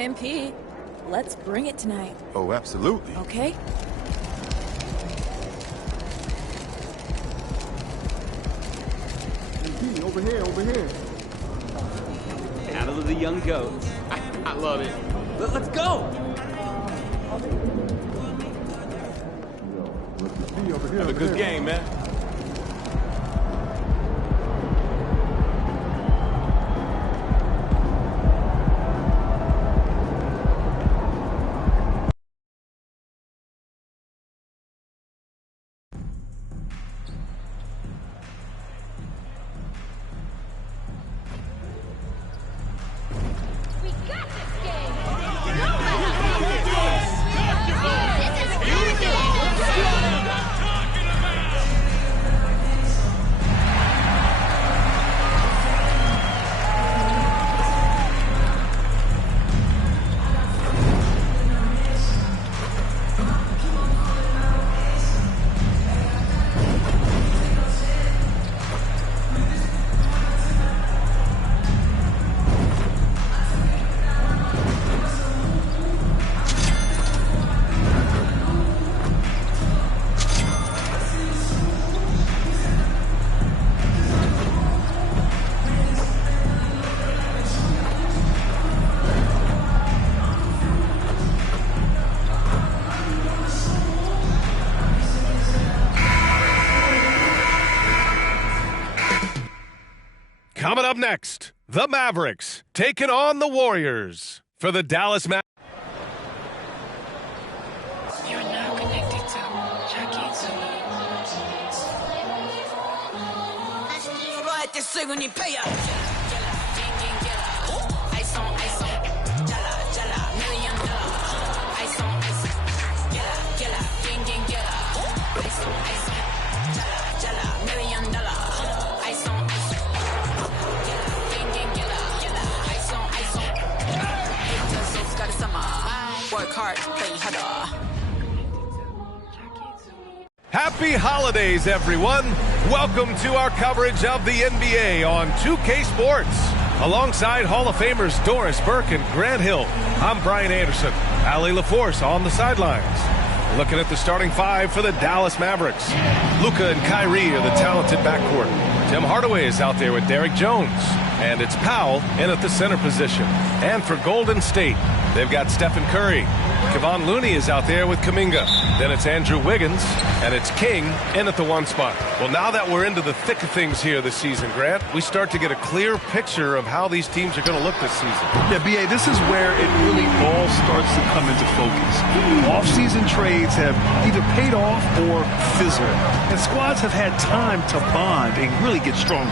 MP, let's bring it tonight. Oh, absolutely. Okay? MP, over here, over here. Battle of the young goats. I love it. Let's go! Have a good game, man. Coming up next, the Mavericks taking on the Warriors for the Dallas Mavericks. You're now connected to Work hard, play harder. Happy holidays, everyone. Welcome to our coverage of the NBA on 2K Sports. Alongside Hall of Famers Doris Burke and Grant Hill, I'm Brian Anderson. Allie LaForce on the sidelines. Looking at the starting five for the Dallas Mavericks. Luka and Kyrie are the talented backcourt. Tim Hardaway is out there with Derrick Jones. And it's Powell in at the center position. And for Golden State, they've got Stephen Curry. Kevon Looney is out there with Kuminga. Then it's Andrew Wiggins, and it's King in at the one spot. Well, now that we're into the thick of things here this season, Grant, we start to get a clear picture of how these teams are going to look this season. Yeah, B.A., this is where it really all starts to come into focus. Off-season trades have either paid off or fizzled, and squads have had time to bond and really get stronger.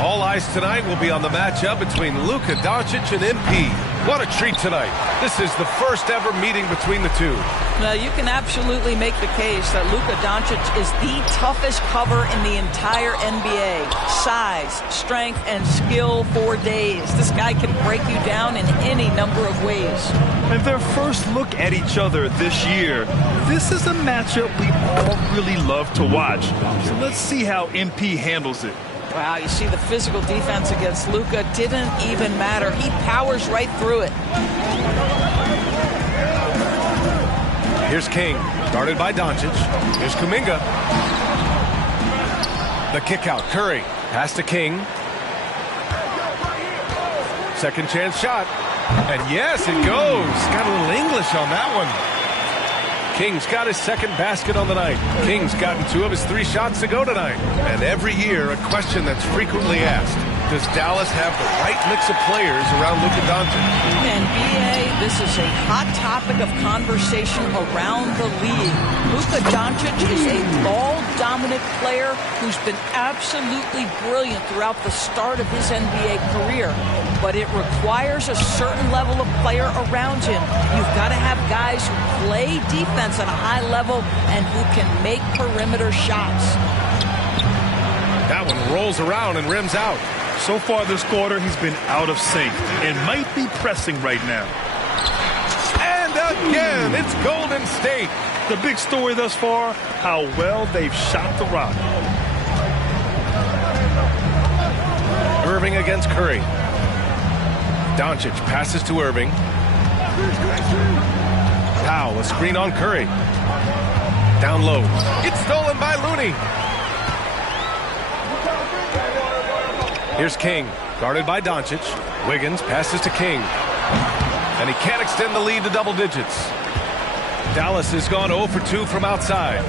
All eyes tonight will be on the matchup between Luka Doncic and MP. What a treat tonight. This is the first ever meeting between the two. Now, you can absolutely make the case that Luka Doncic is the toughest cover in the entire NBA. Size, strength, and skill for days. This guy can break you down in any number of ways. And their first look at each other this year, this is a matchup we all really love to watch. So let's see how MP handles it. Wow, you see the physical defense against Luka didn't even matter. He powers right through it. Here's King, guarded by Doncic. Here's Kuminga. The kick out, Curry. Pass to King. Second chance shot. And yes, it goes. Got a little English on that one. King's got his second basket on the night. King's gotten 2 of his 3 shots to go tonight. And every year, a question that's frequently asked. Does Dallas have the right mix of players around Luka Doncic? And BA, this is a hot topic of conversation around the league. Luka Doncic is a ball-dominant player who's been absolutely brilliant throughout the start of his NBA career. But it requires a certain level of player around him. You've got to have guys who play defense at a high level and who can make perimeter shots. That one rolls around and rims out. So far this quarter, he's been out of sync and might be pressing right now. And again, it's Golden State. The big story thus far, how well they've shot the rock. Irving against Curry. Doncic passes to Irving. Powell, a screen on Curry. Down low. It's stolen by Looney. Here's King, guarded by Doncic. Wiggins passes to King. And he can't extend the lead to double digits. Dallas has gone 0 for 2 from outside.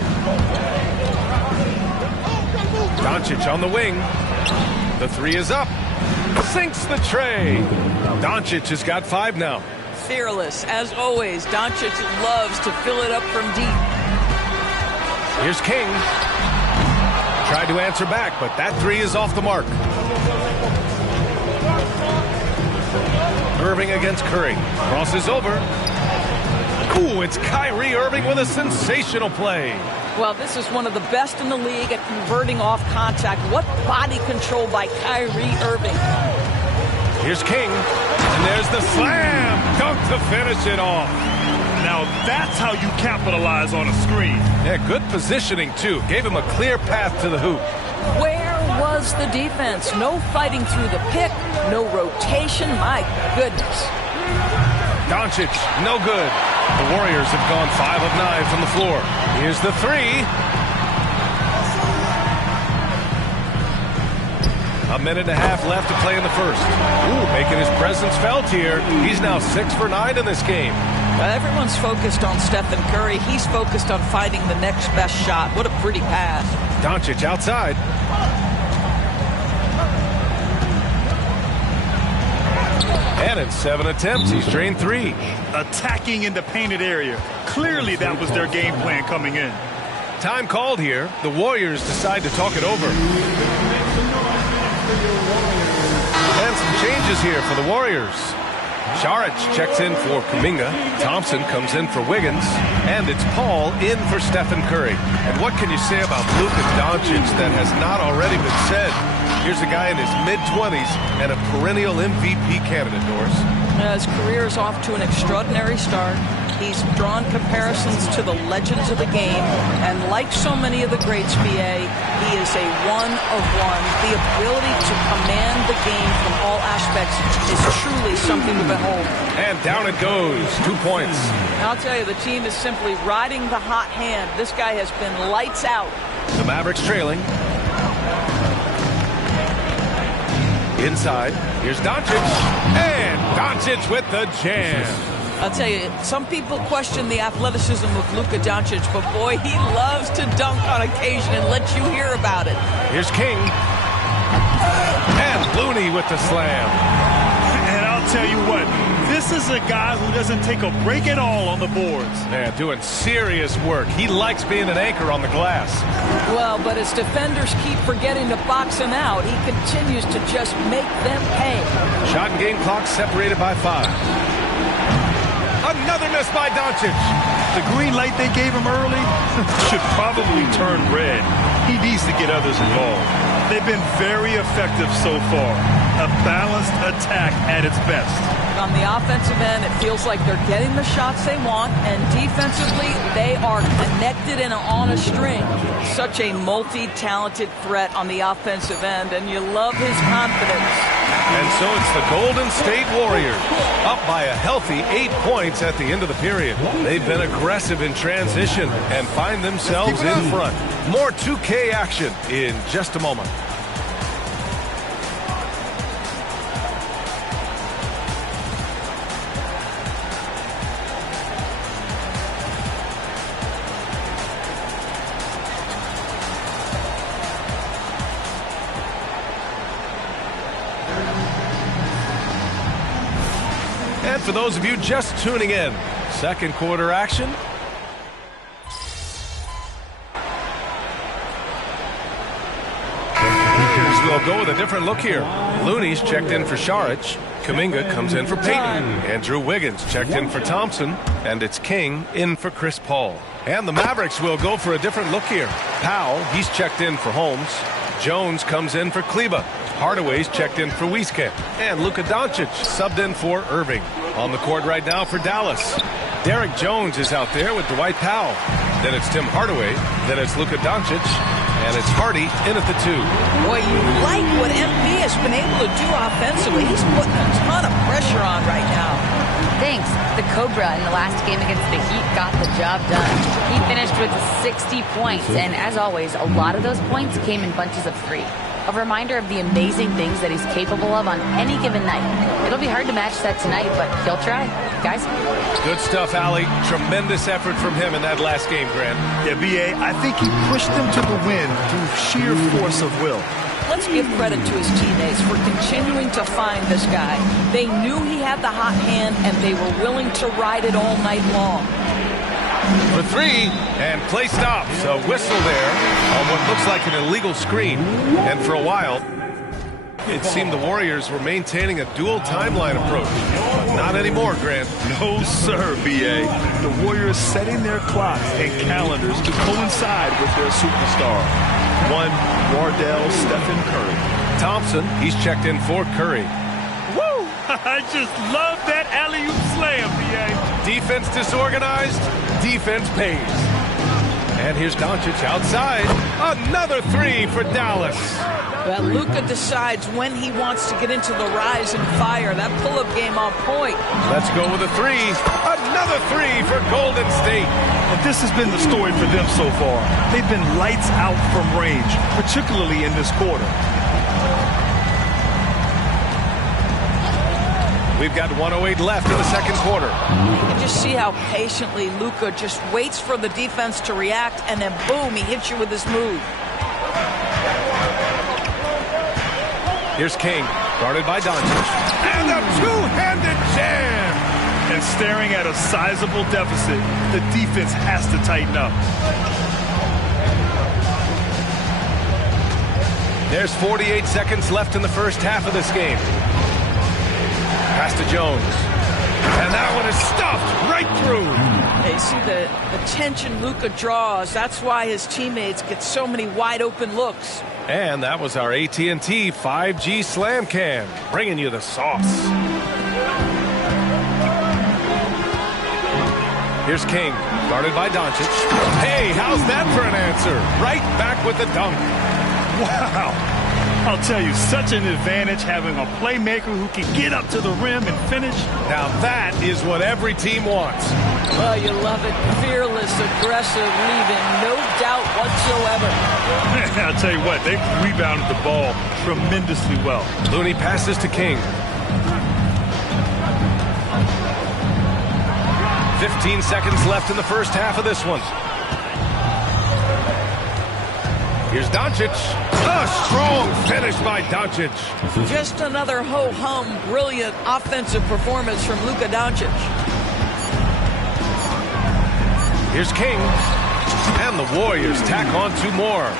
Doncic on the wing. The three is up. Sinks the tray. Doncic has got 5 now. Fearless, as always. Doncic loves to fill it up from deep. Here's King. Tried to answer back, but that three is off the mark. Irving against Curry. Crosses over. Ooh, it's Kyrie Irving with a sensational play. Well, this is one of the best in the league at converting off contact. What body control by Kyrie Irving. Here's King. And there's the slam. Dunk to finish it off. Now that's how you capitalize on a screen. Yeah, good positioning, too. Gave him a clear path to the hoop. Where was the defense? No fighting through the pick. No rotation. My goodness. Doncic, no good. The Warriors have gone 5 of 9 from the floor. Here's the three. A minute and a half left to play in the first. Ooh, making his presence felt here. He's now 6 for 9 in this game. Everyone's focused on Stephen Curry. He's focused on finding the next best shot. What a pretty pass. Doncic outside. And in 7 attempts, he's drained 3. Attacking in the painted area. Clearly that was their game plan coming in. Time called here. The Warriors decide to talk it over. And some changes here for the Warriors. Saric checks in for Kuminga. Thompson comes in for Wiggins. And it's Paul in for Stephen Curry. And what can you say about Luka Doncic that has not already been said? Here's a guy in his mid-20s and a perennial MVP candidate, Doris. His career is off to an extraordinary start. He's drawn comparisons to the legends of the game, and like so many of the greats, BA, he is a one-of-one. The ability to command the game from all aspects is truly something to behold. And down it goes. 2 points. I'll tell you, the team is simply riding the hot hand. This guy has been lights out. The Mavericks trailing. Inside, here's Doncic, and Doncic with the jam. I'll tell you, some people question the athleticism of Luka Doncic, but boy, he loves to dunk on occasion and let you hear about it. Here's King, and Looney with the slam. And I'll tell you what, this is a guy who doesn't take a break at all on the boards. Man, doing serious work. He likes being an anchor on the glass. Well, but as defenders keep forgetting to box him out, he continues to just make them pay. Shot and game clock separated by 5. Another miss by Doncic. The green light they gave him early should probably turn red. He needs to get others involved. They've been very effective so far. A balanced attack at its best. On the offensive end, it feels like they're getting the shots they want, and defensively, they are connected and on a string. Such a multi-talented threat on the offensive end, and you love his confidence. And so it's the Golden State Warriors, up by a healthy 8 points at the end of the period. They've been aggressive in transition and find themselves in front. More 2K action in just a moment. And for those of you just tuning in, second quarter action. Warriors will go with a different look here. Looney's checked in for Saric. Kuminga comes in for Payton. Andrew Wiggins checked in for Thompson. And it's King in for Chris Paul. And the Mavericks will go for a different look here. Powell, he's checked in for Holmes. Jones comes in for Kleba. Hardaway's checked in for Wieskamp. And Luka Doncic subbed in for Irving. On the court right now for Dallas. Derek Jones is out there with Dwight Powell. Then it's Tim Hardaway. Then it's Luka Doncic. And it's Hardy in at the 2. Boy, you like what MB has been able to do offensively. He's putting a ton of pressure on right now. Thanks. The Cobra in the last game against the Heat got the job done. He finished with 60 points, and as always, a lot of those points came in bunches of 3. A reminder of the amazing things that he's capable of on any given night. It'll be hard to match that tonight, but he'll try. Guys? Good stuff, Allie. Tremendous effort from him in that last game, Grant. Yeah, B.A., I think he pushed them to the win through sheer force of will. Let's give credit to his teammates for continuing to find this guy. They knew he had the hot hand, and they were willing to ride it all night long. For 3, and play stops. A whistle there on what looks like an illegal screen. And for a while, it seemed the Warriors were maintaining a dual timeline approach. But not anymore, Grant. No, sir, B.A. The Warriors setting their clocks and calendars to coincide with their superstar. One, Wardell Stephen Curry. Thompson, he's checked in for Curry. Woo! I just love that alley-oop slam, B.A. Defense disorganized, defense pays. And here's Doncic outside. Another 3 for Dallas. Well, Luka decides when he wants to get into the rise and fire. That pull-up game on point. Let's go with a 3. Another 3 for Golden State. And this has been the story for them so far. They've been lights out from range, particularly in this quarter. We've got 1:08 left in the second quarter. You can just see how patiently Luka just waits for the defense to react, and then boom, he hits you with his move. Here's King, guarded by Doncic. And a two-handed jam! And staring at a sizable deficit, the defense has to tighten up. There's 48 seconds left in the first half of this game. Pass to Jones. And that one is stuffed right through. They see the tension Luka draws. That's why his teammates get so many wide-open looks. And that was our AT&T 5G Slam Cam, bringing you the sauce. Here's King, guarded by Doncic. Hey, how's that for an answer? Right back with the dunk. Wow. I'll tell you, such an advantage having a playmaker who can get up to the rim and finish. Now that is what every team wants. Well, you love it. Fearless, aggressive, leaving no doubt whatsoever. I'll tell you what, they rebounded the ball tremendously well. Looney passes to King. 15 seconds left in the first half of this one. Here's Doncic. A strong finish by Doncic. Just another ho-hum, brilliant offensive performance from Luka Doncic. Here's King. And the Warriors tack on 2 more.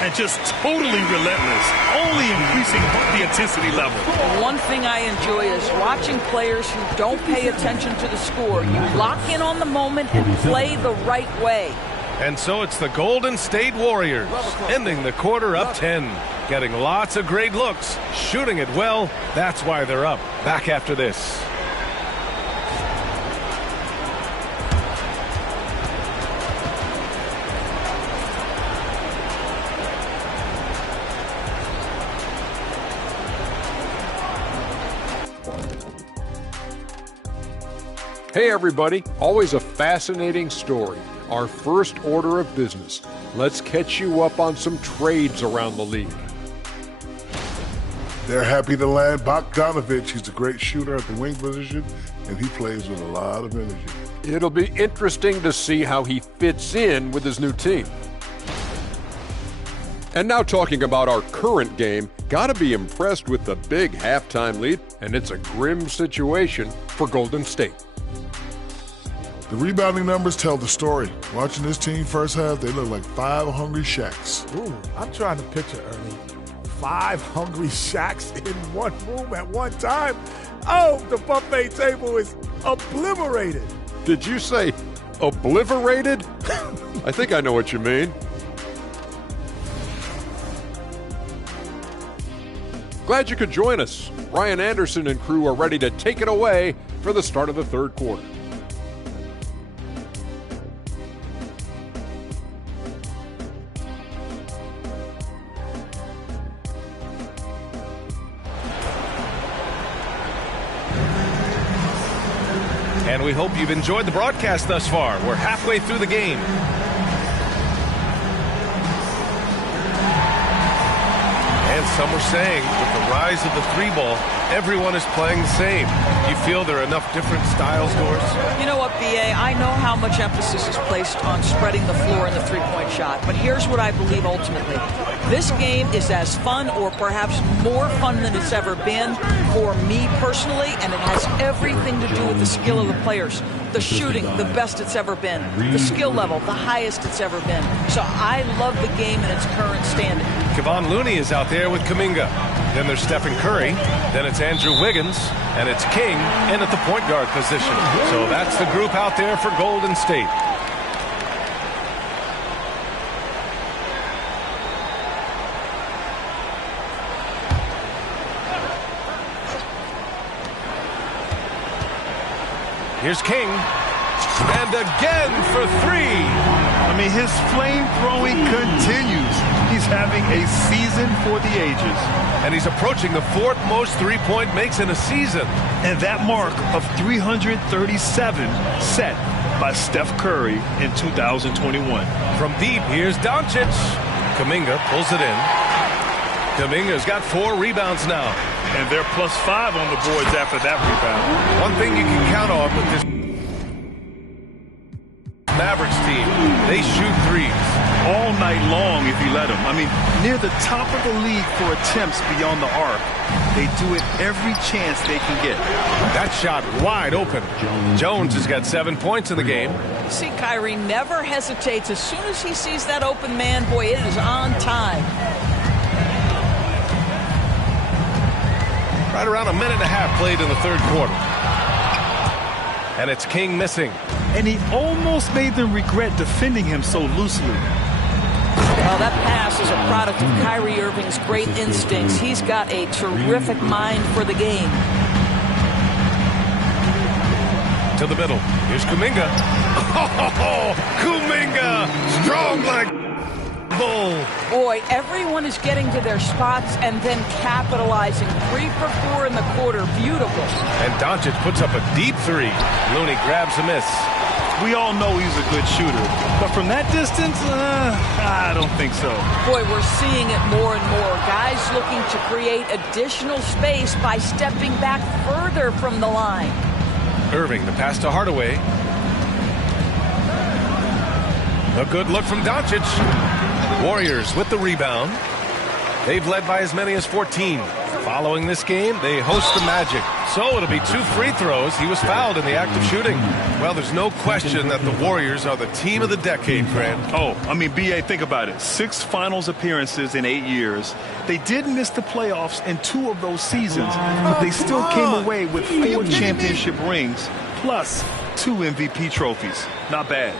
And just totally relentless, only increasing the intensity level. One thing I enjoy is watching players who don't pay attention to the score. You lock in on the moment and play the right way. And so it's the Golden State Warriors, ending the quarter up 10. Getting lots of great looks, shooting it well. That's why they're up. Back after this. Hey everybody, always a fascinating story. Our first order of business. Let's catch you up on some trades around the league. They're happy to land Bogdanovich. He's a great shooter at the wing position, and he plays with a lot of energy. It'll be interesting to see how he fits in with his new team. And now talking about our current game, gotta be impressed with the big halftime lead, and it's a grim situation for Golden State. The rebounding numbers tell the story. Watching this team first half, they look like 5 hungry Shaqs. Ooh, I'm trying to picture, Ernie, 5 hungry Shaqs in one room at one time. Oh, the buffet table is obliterated. Did you say obliterated? I think I know what you mean. Glad you could join us. Ryan Anderson and crew are ready to take it away for the start of the third quarter. And we hope you've enjoyed the broadcast thus far. We're halfway through the game. And some were saying, with the rise of the three ball, everyone is playing the same. You feel there are enough different styles, Doris? You know what, B.A.? I know how much emphasis is placed on spreading the floor in the three-point shot, but here's what I believe ultimately. This game is as fun or perhaps more fun than it's ever been for me personally, and it has everything to do with the skill of the players. The shooting, the best it's ever been. The skill level, the highest it's ever been. So I love the game in its current standing. Kevon Looney is out there with Kuminga. Then there's Stephen Curry. Then it's Andrew Wiggins. And it's King in at the point guard position. So that's the group out there for Golden State. Here's King. And again for three. I mean, his flame throwing continues. He's having a season for the ages. And he's approaching the fourth most three-point makes in a season. And that mark of 337 set by Steph Curry in 2021. From deep, here's Doncic. Kuminga pulls it in. Kuminga's got 4 rebounds now. And they're +5 on the boards after that rebound. One thing you can count on with this Mavericks team, they shoot threes all night long if you let them. I mean, near the top of the league for attempts beyond the arc. They do it every chance they can get. That shot wide open. Jones has got 7 points in the game. See, Kyrie never hesitates. As soon as he sees that open man, boy, it is on time. Right around a minute and a half played in the third quarter. And it's King missing. And he almost made them regret defending him so loosely. Well, that pass is a product of Kyrie Irving's great instincts. He's got a terrific mind for the game. To the middle. Here's Kuminga. Oh, Kuminga! Strong like bull. Boy, everyone is getting to their spots and then capitalizing. 3 for 4 in the quarter. Beautiful. And Doncic puts up a deep three. Looney grabs a miss. We all know he's a good shooter. But from that distance, I don't think so. Boy, we're seeing it more and more. Guys looking to create additional space by stepping back further from the line. Irving, the pass to Hardaway. A good look from Doncic. Warriors with the rebound. They've led by as many as 14. Following this game, they host the Magic. So it'll be 2 free throws. He was fouled in the act of shooting. Well, there's no question that the Warriors are the team of the decade, Grant. Oh, I mean, B.A., think about it. 6 finals appearances in 8 years. They did miss the playoffs in 2 of those seasons, but they still came away with 4 championship rings plus 2 MVP trophies. Not bad.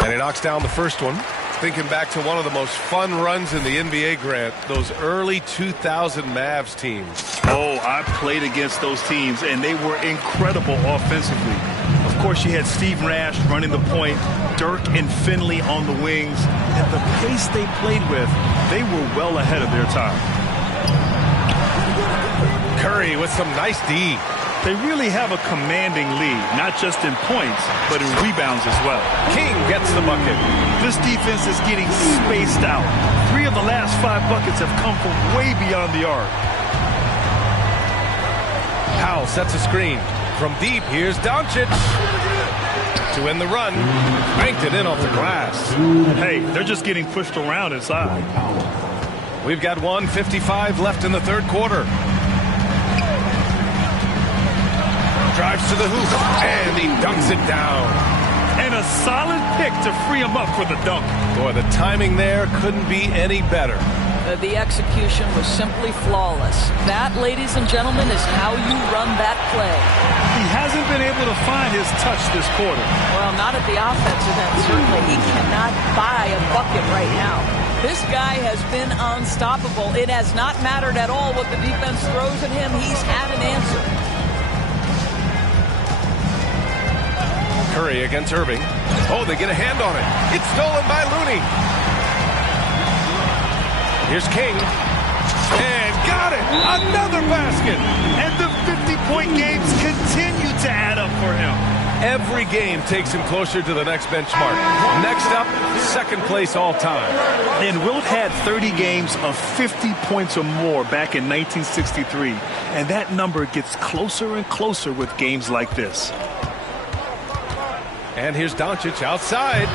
And he knocks down the first one. Thinking back to one of the most fun runs in the NBA, Grant, those early 2000 Mavs teams. Oh, I played against those teams, and they were incredible offensively. Of course, you had Steve Nash running the point, Dirk and Finley on the wings, and the pace they played with, they were well ahead of their time. Curry with some nice D. They really have a commanding lead, not just in points, but in rebounds as well. King gets the bucket. This defense is getting spaced out. 3 of the last 5 buckets have come from way beyond the arc. Powell sets a screen. From deep, here's Doncic. To end the run. Banked it in off the glass. Hey, they're just getting pushed around inside. We've got 1:55 left in the third quarter. Drives to the hoop, and he dunks it down. And a solid pick to free him up for the dunk. Boy, the timing there couldn't be any better. The execution was simply flawless. That, ladies and gentlemen, is how you run that play. He hasn't been able to find his touch this quarter. Well, not at the offensive end. Certainly, he cannot buy a bucket right now. This guy has been unstoppable. It has not mattered at all what the defense throws at him. He's had an answer. Curry against Irving. Oh, they get a hand on it. It's stolen by Looney. Here's King. And got it. Another basket. And the 50-point games continue to add up for him. Every game takes him closer to the next benchmark. Next up, second place all time. And Wilt had 30 games of 50 points or more back in 1963. And that number gets closer and closer with games like this. And here's Doncic outside.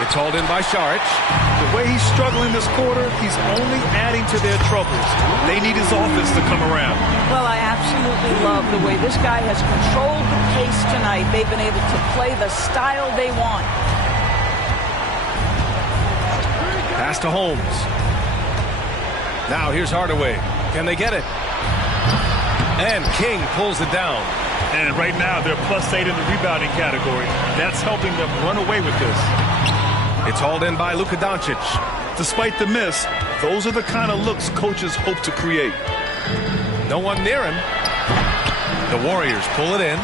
It's hauled in by Saric. The way he's struggling this quarter, he's only adding to their troubles. They need his offense to come around. Well, I absolutely love the way this guy has controlled the pace tonight. They've been able to play the style they want. Pass to Holmes. Now here's Hardaway. Can they get it? And King pulls it down. And right now, they're +8 in the rebounding category. That's helping them run away with this. It's hauled in by Luka Doncic. Despite the miss, those are the kind of looks coaches hope to create. No one near him. The Warriors pull it in.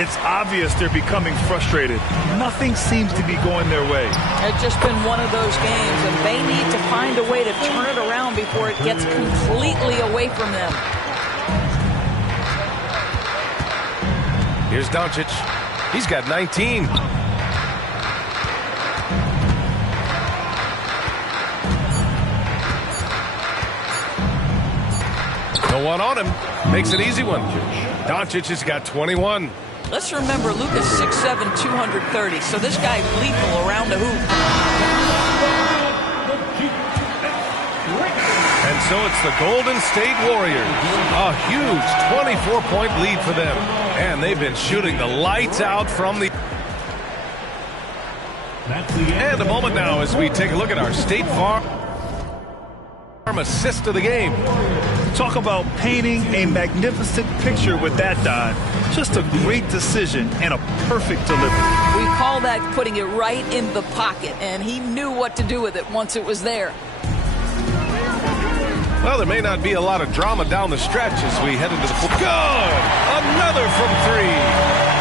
It's obvious they're becoming frustrated. Nothing seems to be going their way. It's just been one of those games, and they need to find a way to turn it around before it gets completely away from them. Here's Doncic. He's got 19. No one on him. Makes an easy one. Doncic has got 21. Let's remember, Luka's 6'7", 230, so this guy's lethal around the hoop. And so it's the Golden State Warriors. A huge 24-point lead for them. And they've been shooting the lights out from the... And a moment now as we take a look at our State Farm assist of the game. Talk about painting a magnificent picture with that dive. Just a great decision and a perfect delivery. We call that putting it right in the pocket, and he knew what to do with it once it was there. Well, there may not be a lot of drama down the stretch as we head into the fourth. Good! Another from three.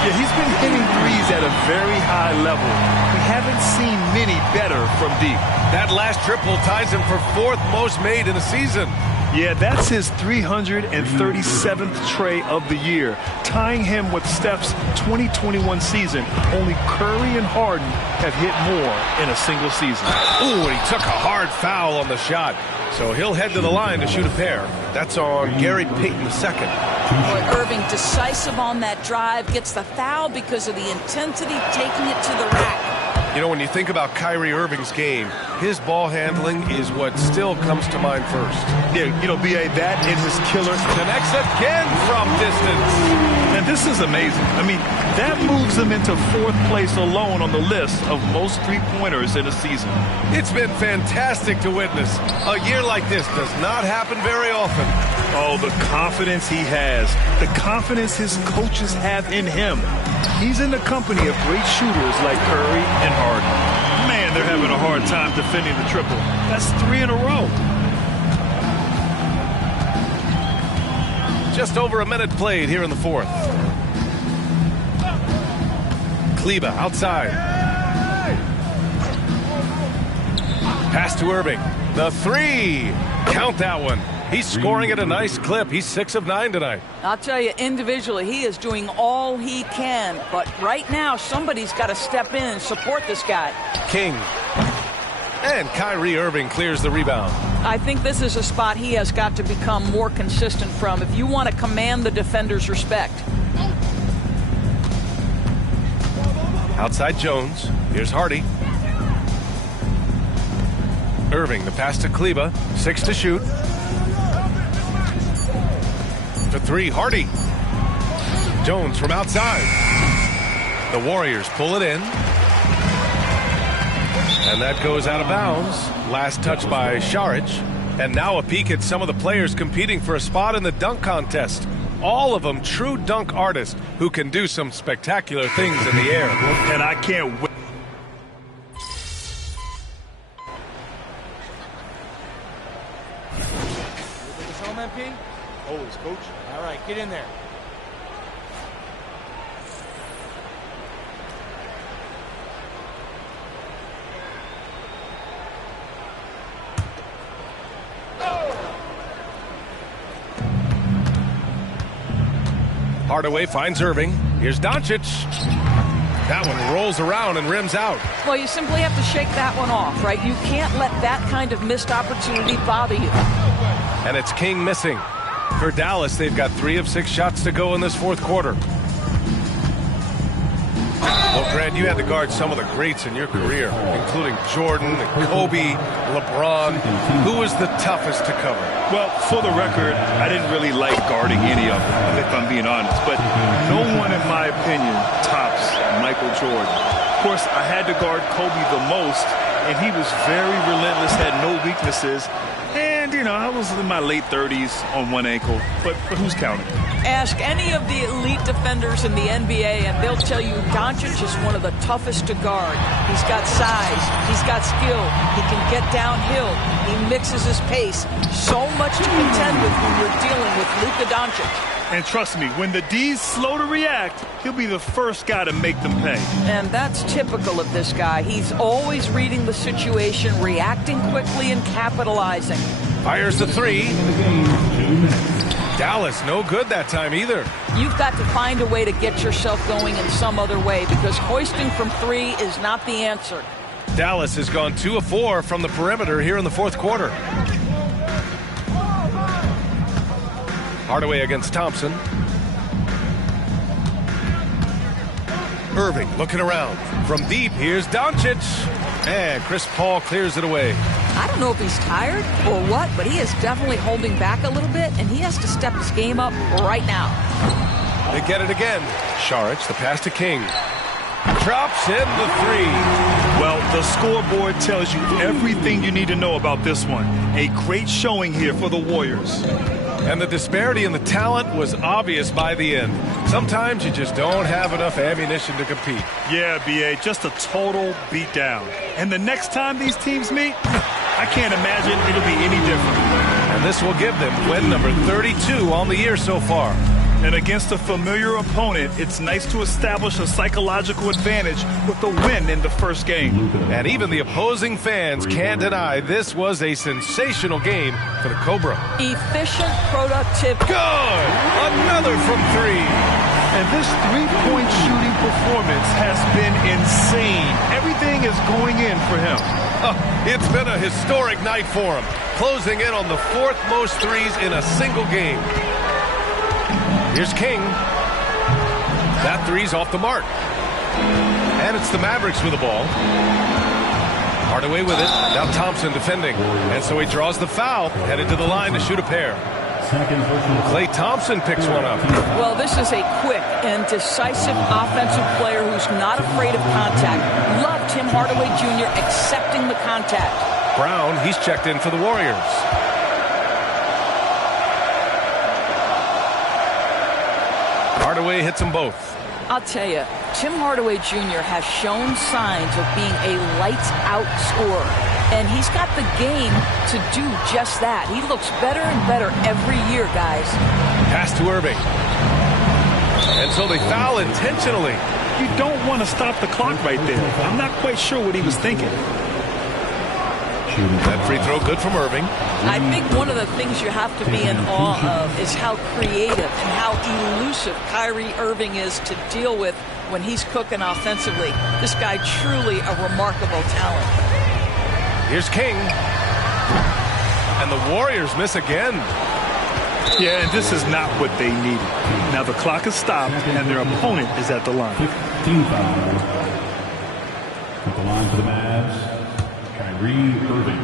Yeah, he's been hitting threes at a very high level. We haven't seen many better from deep. That last triple ties him for fourth most made in a season. Yeah, that's his 337th tray of the year, tying him with Steph's 2021 season. Only Curry and Harden have hit more in a single season. Ooh, and he took a hard foul on the shot. So he'll head to the line to shoot a pair. That's on Gary Payton II. Boy, Irving decisive on that drive, gets the foul because of the intensity, taking it to the rack. You know, when you think about Kyrie Irving's game, his ball handling is what still comes to mind first. Yeah, you know, B.A., that and his killer. Connects again from distance. And this is amazing. I mean, that moves him into fourth place alone on the list of most three-pointers in a season. It's been fantastic to witness. A year like this does not happen very often. Oh, the confidence he has. The confidence his coaches have in him. He's in the company of great shooters like Curry and Harden. Man, they're having a hard time defending the triple. That's 3 in a row. Just over a minute played here in the fourth. Kleba outside. Pass to Irving. The three. Count that one. He's scoring at a nice clip. He's 6 of 9 tonight. I'll tell you, individually, he is doing all he can. But right now, somebody's got to step in and support this guy. King. And Kyrie Irving clears the rebound. I think this is a spot he has got to become more consistent from if you want to command the defender's respect. Outside Jones. Here's Hardy. Irving, the pass to Kleba. 6 to shoot. To 3, Hardy. Jones from outside. The Warriors pull it in. And that goes out of bounds. Last touch by Saric. And now a peek at some of the players competing for a spot in the dunk contest. All of them true dunk artists who can do some spectacular things in the air. And I can't wait. This home, MP? Always, coach. All right, get in there. Hardaway finds Irving. Here's Doncic. That one rolls around and rims out. Well, you simply have to shake that one off, right? You can't let that kind of missed opportunity bother you. And it's King missing. For Dallas, they've got 3 of 6 shots to go in this fourth quarter. Well, Grant, you had to guard some of the greats in your career, including Jordan, Kobe, LeBron. Who was the toughest to cover? Well, for the record, I didn't really like guarding any of them, if I'm being honest. But no one, in my opinion, tops Michael Jordan. Of course, I had to guard Kobe the most, and he was very relentless, had no weaknesses. And, you know, I was in my late 30s on one ankle, but who's counting? Ask any of the elite defenders in the NBA, and they'll tell you Doncic is one of the toughest to guard. He's got size. He's got skill. He can get downhill. He mixes his pace. So much to contend with when you're dealing with Luka Doncic. And trust me, when the D's slow to react, he'll be the first guy to make them pay. And that's typical of this guy. He's always reading the situation, reacting quickly, and capitalizing. Fires the 3. Dallas, no good that time either. You've got to find a way to get yourself going in some other way, because hoisting from 3 is not the answer. Dallas has gone 2 of 4 from the perimeter here in the fourth quarter. Hardaway against Thompson. Irving looking around. From deep, here's Doncic. And Chris Paul clears it away. I don't know if he's tired or what, but he is definitely holding back a little bit, and he has to step his game up right now. They get it again. Saric, the pass to King. Drops in the 3. Well, the scoreboard tells you everything you need to know about this one. A great showing here for the Warriors. And the disparity in the talent was obvious by the end. Sometimes you just don't have enough ammunition to compete. Yeah, B.A., just a total beatdown. And the next time these teams meet, I can't imagine it'll be any different. And this will give them win number 32 on the year so far. And against a familiar opponent, it's nice to establish a psychological advantage with a win in the first game. And even the opposing fans can't deny this was a sensational game for the Cobra. Efficient, productive. Good! Another from 3. And this three-point shooting performance has been insane. Everything is going in for him. It's been a historic night for him, closing in on the 4th most threes in a single game. Here's King. That 3's off the mark. And it's the Mavericks with the ball. Hardaway with it. Now Thompson defending. And so he draws the foul, headed to the line to shoot a pair. Klay Thompson picks one up. Well, this is a quick and decisive offensive player who's not afraid of contact. Love Tim Hardaway Jr. accepting the contact. Brown, he's checked in for the Warriors. Hardaway hits them both. I'll tell you, Tim Hardaway Jr. has shown signs of being a lights-out scorer. And he's got the game to do just that. He looks better and better every year, guys. Pass to Irving. And so they foul intentionally. You don't want to stop the clock right there. I'm not quite sure what he was thinking. That free throw good from Irving. I think one of the things you have to be in awe of is how creative and how elusive Kyrie Irving is to deal with when he's cooking offensively. This guy truly a remarkable talent. Here's King. And the Warriors miss again. Yeah, and this is not what they needed. Now the clock is stopped and their opponent is at the line. 15 foul. At the line for the Mavs. Kyrie Irving,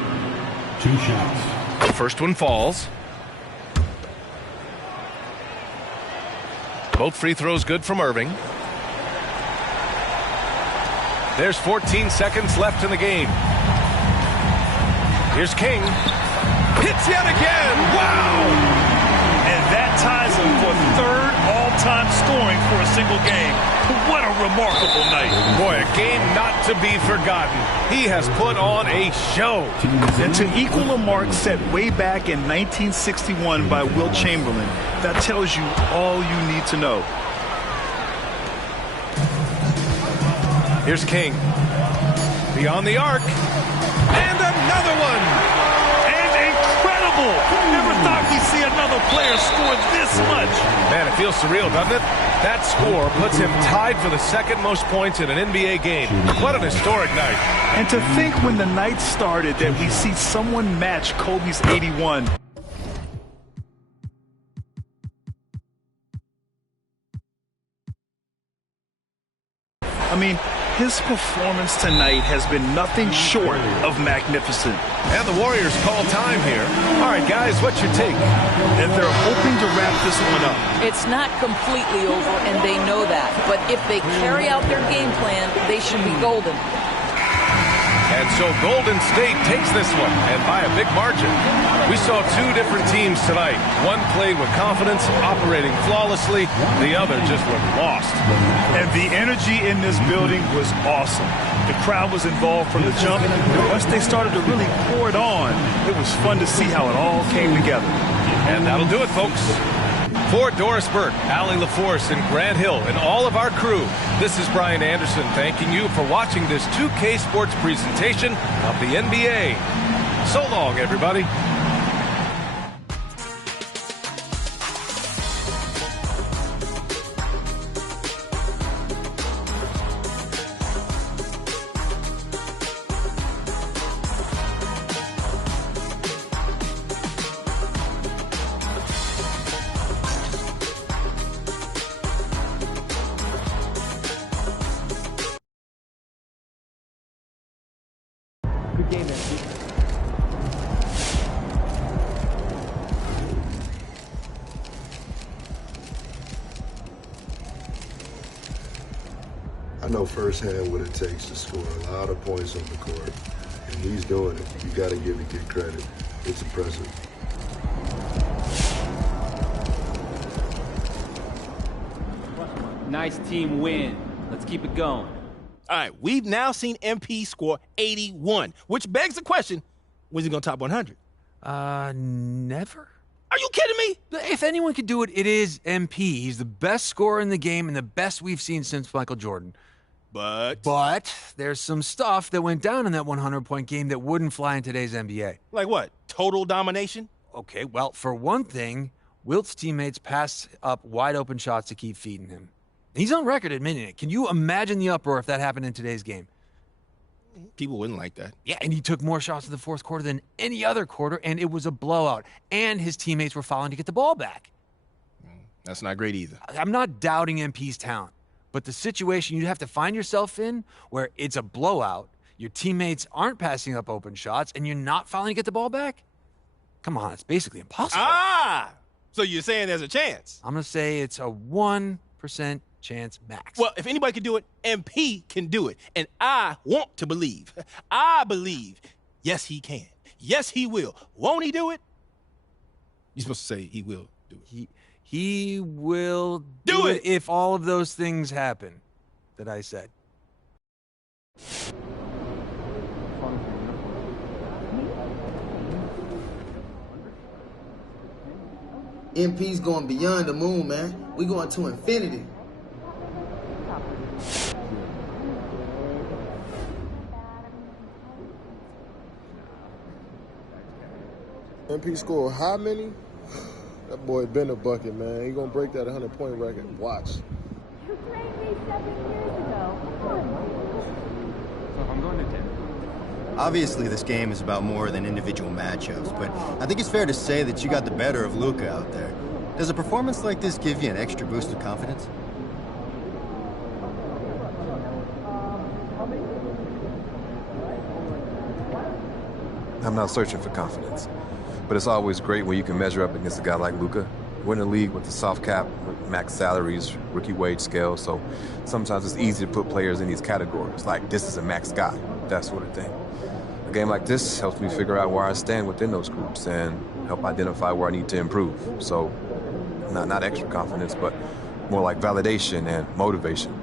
2 shots. The first one falls. Both free throws good from Irving. There's 14 seconds left in the game. Here's King. Hits yet again. Wow! And that ties him for 3rd all-time scoring for a single game. What a remarkable night. Boy, a game not to be forgotten. He has put on a show. And to equal a mark set way back in 1961 by Wilt Chamberlain, that tells you all you need to know. Here's King. Beyond the arc. And another one. And incredible. Never thought we'd see another player score this smudge. Man, it feels surreal, doesn't it? That score puts him tied for the second most points in an NBA game. What an historic night. And to think when the night started that we see someone match Kobe's 81. I mean, his performance tonight has been nothing short of magnificent. And the Warriors call time here. All right, guys, what's your take? And they're hoping to wrap this one up. It's not completely over, and they know that. But if they carry out their game plan, they should be golden. And so Golden State takes this one, and by a big margin. We saw two different teams tonight. One played with confidence, operating flawlessly. The other just looked lost. And the energy in this building was awesome. The crowd was involved from the jump. And once they started to really pour it on, it was fun to see how it all came together. And that'll do it, folks. For Doris Burke, Allie LaForce, and Grant Hill, and all of our crew, this is Brian Anderson thanking you for watching this 2K Sports presentation of the NBA. So long, everybody. Good game, man. I know firsthand what it takes to score a lot of points on the court, and he's doing it. You got to give the kid credit. It's impressive. Nice team win. Let's keep it going. All right, we've now seen MP score 81, which begs the question, when's he going to top 100? Never. Are you kidding me? If anyone could do it, it is MP. He's the best scorer in the game and the best we've seen since Michael Jordan. But there's some stuff that went down in that 100-point game that wouldn't fly in today's NBA. Like what? Total domination? Okay, well, for one thing, Wilt's teammates passed up wide-open shots to keep feeding him. He's on record admitting it. Can you imagine the uproar if that happened in today's game? People wouldn't like that. Yeah, and he took more shots in the fourth quarter than any other quarter, and it was a blowout. And his teammates were fouling to get the ball back. That's not great either. I'm not doubting MP's talent, but the situation you have to find yourself in where it's a blowout, your teammates aren't passing up open shots, and you're not fouling to get the ball back? Come on, it's basically impossible. So you're saying there's a chance? I'm going to say it's a 1% chance max. Well, if anybody can do it, MP can do it. And I want to believe. I believe, yes, he can. Yes, he will. Won't he do it? You're supposed to say he will do it. He will do it if all of those things happen that I said. MP's going beyond the moon, man. We going to infinity. MP scored how many? That boy been a bucket, man. He gonna break that 100-point record. Watch. You trained me 7 years ago. So if I'm going to 10. Obviously, this game is about more than individual matchups, but I think it's fair to say that you got the better of Luka out there. Does a performance like this give you an extra boost of confidence? I'm not searching for confidence, but it's always great when you can measure up against a guy like Luka. We're in a league with the soft cap, with max salaries, rookie wage scale, so sometimes it's easy to put players in these categories, like this is a max guy, that sort of thing. A game like this helps me figure out where I stand within those groups and help identify where I need to improve. So, not extra confidence, but more like validation and motivation.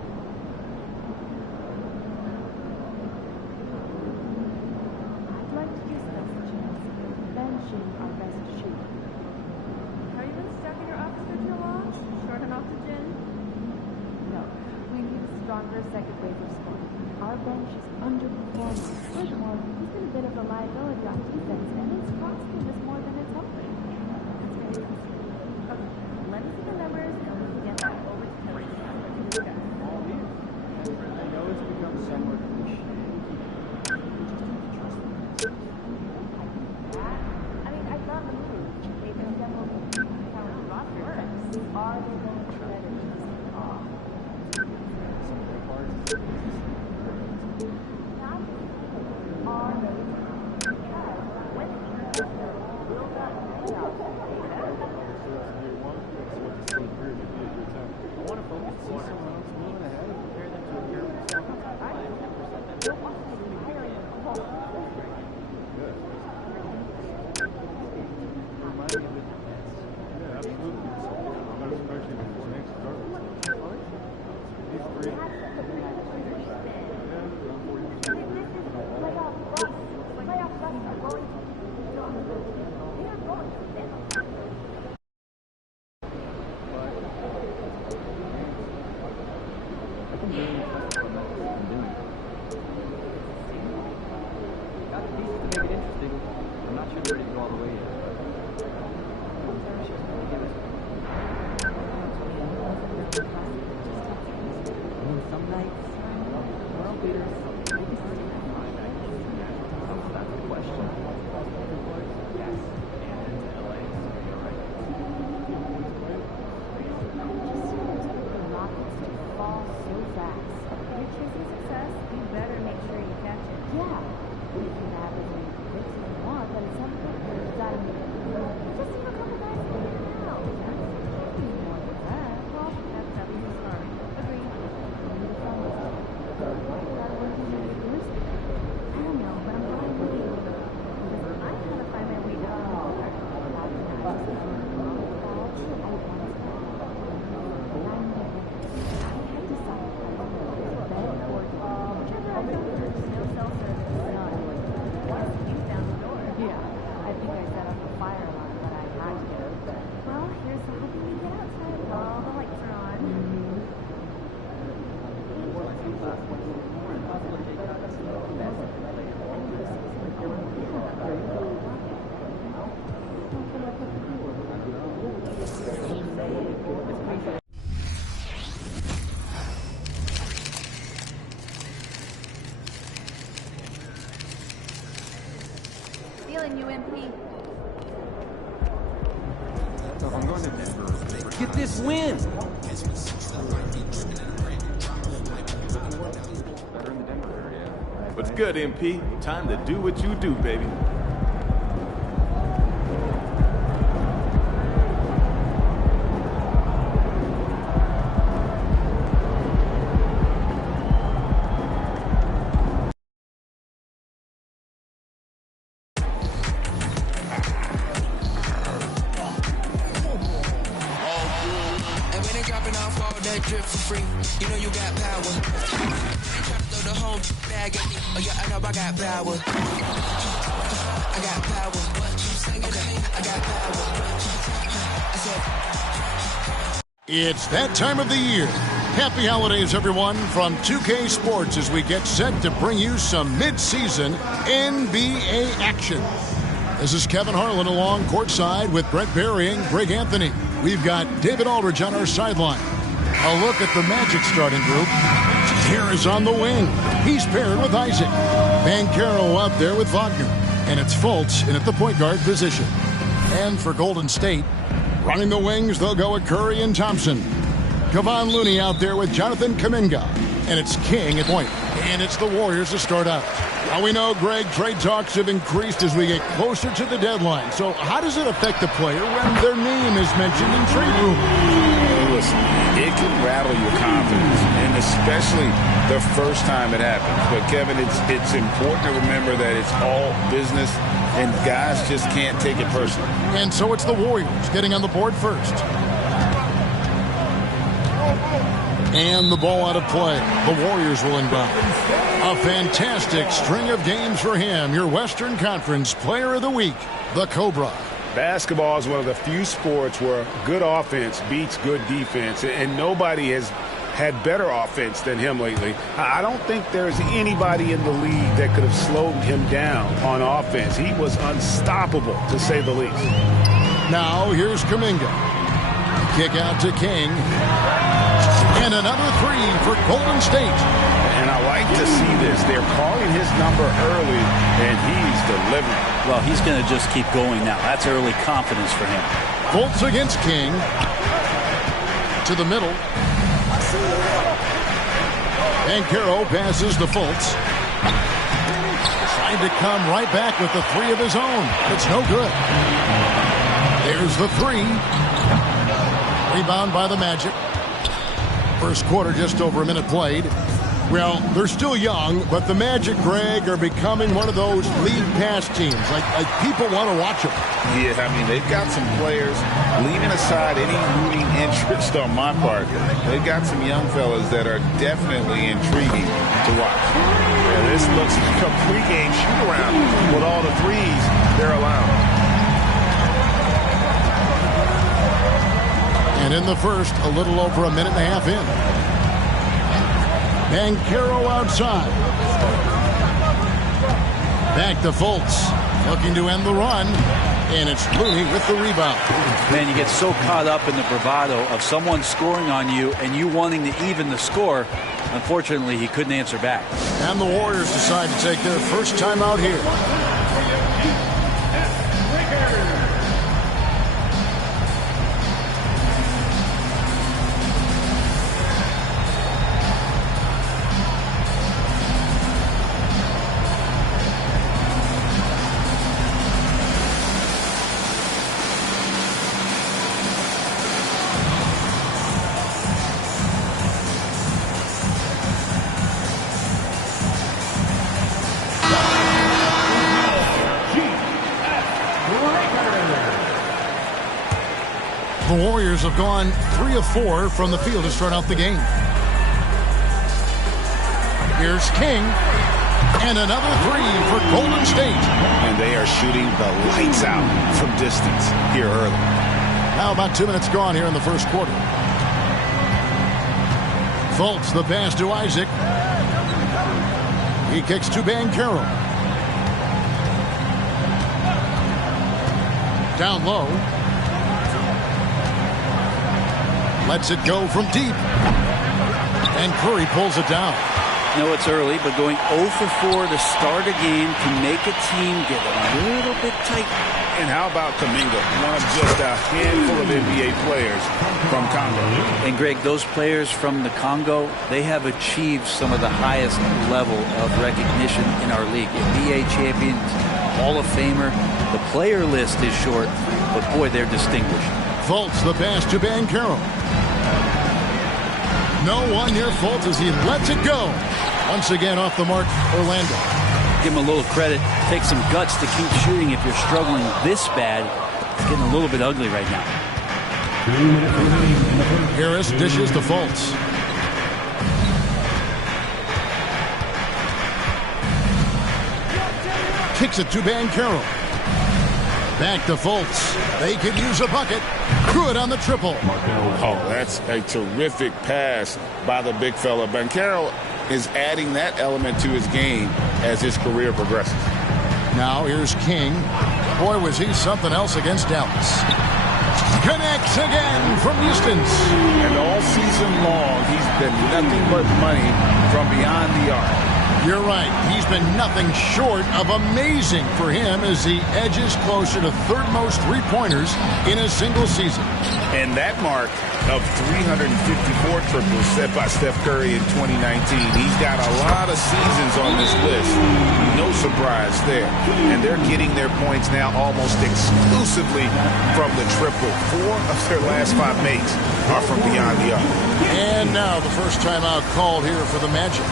Get this win. What's good, MP? Time to do what you do, baby. It's that time of the year. Happy holidays, everyone, from 2K Sports as we get set to bring you some mid-season NBA action. This is Kevin Harlan along courtside with Brent Barry and Greg Anthony. We've got David Aldridge on our sideline. A look at the Magic starting group. Harris on the wing. He's paired with Isaac. MyCarrer out there with Wagner. And it's Fultz in at the point guard position. And for Golden State, running the wings, they'll go with Curry and Thompson. Kevon Looney out there with Jonathan Kuminga. And it's King at point. And it's the Warriors to start out. Now we know, Greg, trade talks have increased as we get closer to the deadline. So how does it affect the player when their name is mentioned in trade room? Listen, it can rattle your confidence, and especially the first time it happens. But, Kevin, it's important to remember that it's all business, and guys just can't take it personally. And so it's the Warriors getting on the board first. And the ball out of play. The Warriors will inbound. A fantastic string of games for him. Your Western Conference Player of the Week, the Cobra. Basketball is one of the few sports where good offense beats good defense, and nobody has had better offense than him lately. I don't think there's anybody in the league that could have slowed him down on offense. He was unstoppable, to say the least. Now here's Kuminga. Kick out to King. And another three for Golden State. And I like to see this. They're calling his number early, and he's delivering. Well, he's going to just keep going now. That's early confidence for him. Fultz against King. to the middle. Banchero passes to Fultz. Trying to come right back with the three of his own. It's no good. There's the three. Rebound by the Magic. First quarter, just over a minute played. Well, they're still young, but the Magic, Greg, are becoming one of those league pass teams. Like people want to watch them. Yeah, I mean, they've got some players, leaving aside any rooting interest on my part, they've got some young fellas that are definitely intriguing to watch. Yeah, this looks like a pregame shoot-around with all the threes they're allowed. And in the first, a little over a minute and a half in. Banchero outside. Back to Fultz. Looking to end the run. And it's Looney with the rebound. Man, you get so caught up in the bravado of someone scoring on you and you wanting to even the score. Unfortunately, he couldn't answer back. And the Warriors decide to take their first time out here. The Warriors have gone 3 of 4 from the field to start out the game. Here's King. And another three for Golden State. And they are shooting the lights out from distance here early. Now about 2 minutes gone here in the first quarter. Fultz the pass to Isaac. He kicks to Banchero. Down low. Lets it go from deep. And Curry pulls it down. I know it's early, but going 0 for 4 to start a game can make a team get a little bit tight. And how about Kuminga, one of just a handful of NBA players from Congo. And Greg, those players from the Congo, they have achieved some of the highest level of recognition in our league. NBA champions, Hall of Famer. The player list is short, but boy, they're distinguished. Fultz the pass to Banchero. No one near Fultz as he lets it go. Once again off the mark, Orlando. Give him a little credit. Take some guts to keep shooting if you're struggling this bad. It's getting a little bit ugly right now. Harris dishes to Fultz. Kicks it to Banchero. Back to Fultz. They could use a bucket. Good on the triple. Oh, that's a terrific pass by the big fella. Banchero is adding that element to his game as his career progresses. Now here's King. Boy, was he something else against Dallas. Connects again from distance. And all season long, he's been nothing but money from beyond the arc. You're right. He's been nothing short of amazing for him as he edges closer to third most three-pointers in a single season. And that mark of 354 triples set by Steph Curry in 2019. He's got a lot of seasons on this list. No surprise there. And they're getting their points now almost exclusively from the triple. 4 of their last 5 makes are from beyond the arc. And now the first timeout called here for the Magic.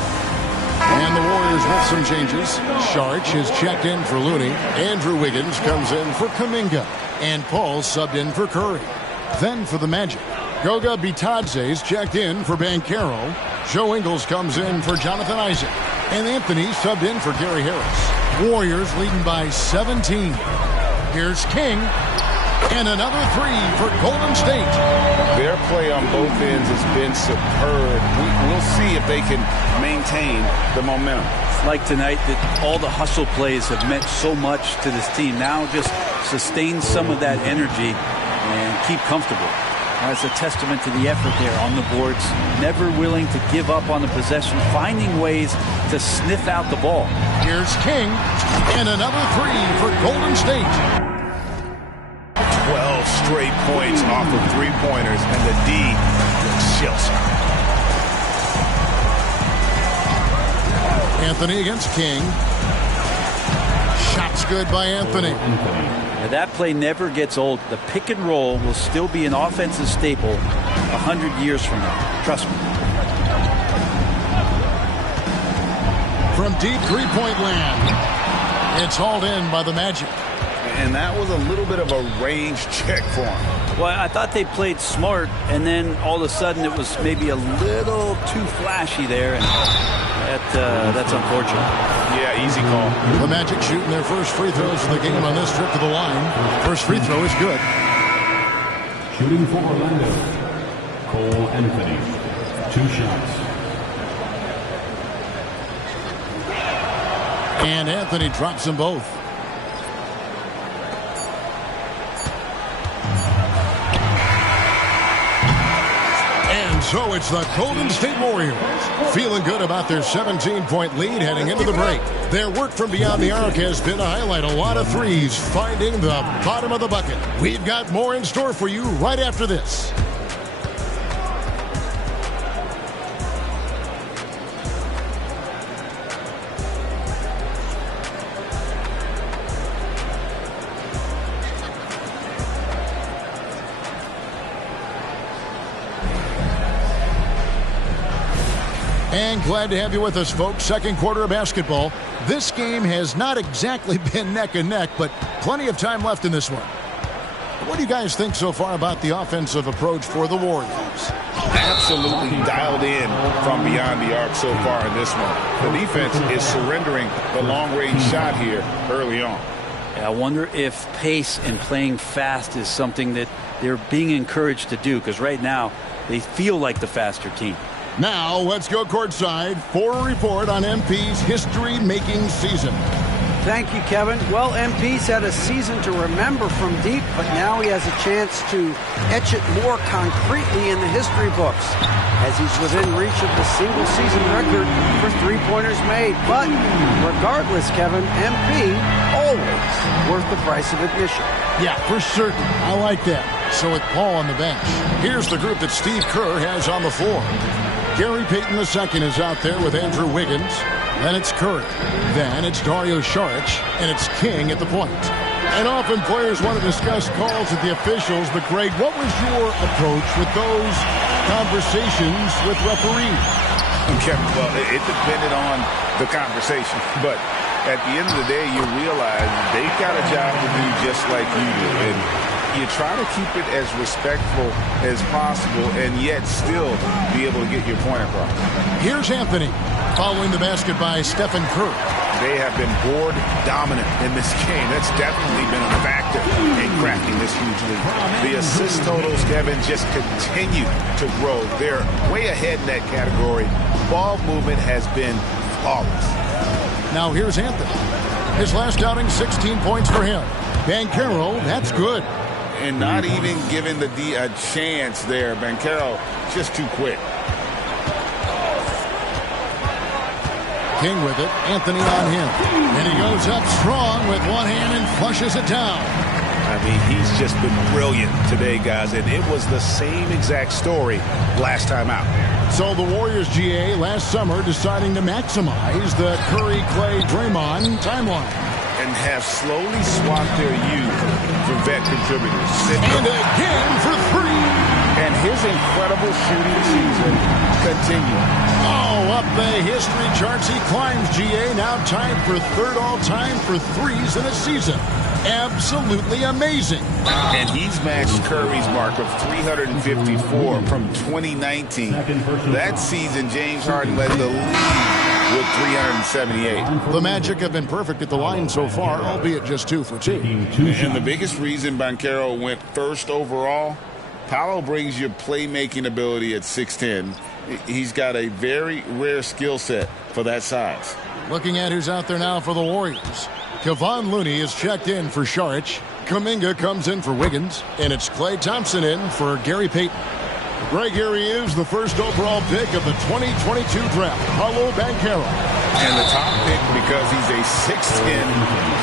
And the Warriors with some changes. Sharch is checked in for Looney. Andrew Wiggins comes in for Kuminga. And Paul subbed in for Curry. Then for the Magic, Goga Bitadze's checked in for Banchero. Joe Ingles comes in for Jonathan Isaac. And Anthony subbed in for Gary Harris. Warriors leading by 17. Here's King. And another three for Golden State. Their play on both ends has been superb. We'll see if they can maintain the momentum. It's like tonight that all the hustle plays have meant so much to this team. Now just sustain some of that energy and keep comfortable. That's a testament to the effort there on the boards. Never willing to give up on the possession, finding ways to sniff out the ball. Here's King. And another three for Golden State. 12 12 straight points off of three-pointers, and the D looks shell-shocked. Anthony against King. Shots good by Anthony. Now that play never gets old. The pick and roll will still be an offensive staple 100 years from now. Trust me. From deep three-point land, it's hauled in by the Magic. And that was a little bit of a range check for him. Well, I thought they played smart, and then all of a sudden it was maybe a little too flashy there, and that's unfortunate. Yeah, easy call. The Magic shooting their first free throws of the game on this trip to the line. First free throw is good. Shooting for Orlando, Cole Anthony. 2 shots. And Anthony drops them both. And so it's the Golden State Warriors feeling good about their 17-point lead heading into the break. Their work from beyond the arc has been to highlight a lot of threes, finding the bottom of the bucket. We've got more in store for you right after this. And glad to have you with us, folks. Second quarter of basketball. This game has not exactly been neck and neck, but plenty of time left in this one. What do you guys think so far about the offensive approach for the Warriors? Absolutely dialed in from beyond the arc so far in this one. The defense is surrendering the long-range shot here early on. I wonder if pace and playing fast is something that they're being encouraged to do, because right now they feel like the faster team. Now, let's go courtside for a report on MP's history-making season. Thank you, Kevin. Well, MP's had a season to remember from deep, but now he has a chance to etch it more concretely in the history books, as he's within reach of the single-season record for three-pointers made. But regardless, Kevin, MP always worth the price of admission. Yeah, for certain. I like that. So with Paul on the bench, here's the group that Steve Kerr has on the floor. Gary Payton II is out there with Andrew Wiggins. Then it's Curry. Then it's Dario Saric. And it's King at the point. And often players want to discuss calls at the officials. But, Greg, what was your approach with those conversations with referees? Kevin, well, it depended on the conversation. But at the end of the day, you realize they've got a job to do just like you do. And you try to keep it as respectful as possible and yet still be able to get your point across. Here's Anthony following the basket by Stephen Curry. They have been board dominant in this game. That's definitely been a factor in cracking this huge lead. The assist totals, Kevin, just continue to grow. They're way ahead in that category. Ball movement has been flawless. Now here's Anthony. His last outing, 16 points for him. Banchero, that's good. And not even giving the D a chance there. Banchero just too quick. King with it. Anthony on him. And he goes up strong with one hand and flushes it down. I mean, he's just been brilliant today, guys. And it was the same exact story last time out. So the Warriors GA last summer deciding to maximize the Curry, Clay, Draymond timeline. And have slowly swapped their youth for vet contributors. And again for three. And his incredible shooting season continues. Oh, up the history charts he climbs, GA. Now tied for third all-time for threes in a season. Absolutely amazing. And he's matched Curry's mark of 354 from 2019. That season, James Harden led the league with 378. The Magic have been perfect at the line so far, albeit just 2 for 2. And the biggest reason Banchero went first overall, Paolo brings you playmaking ability at 6'10". He's got a very rare skill set for that size. Looking at who's out there now for the Warriors. Kevon Looney is checked in for Saric. Kuminga comes in for Wiggins. And it's Klay Thompson in for Gary Payton. Greg, here he is, the first overall pick of the 2022 draft, Paolo Banchero. And the top pick because he's a 6'10"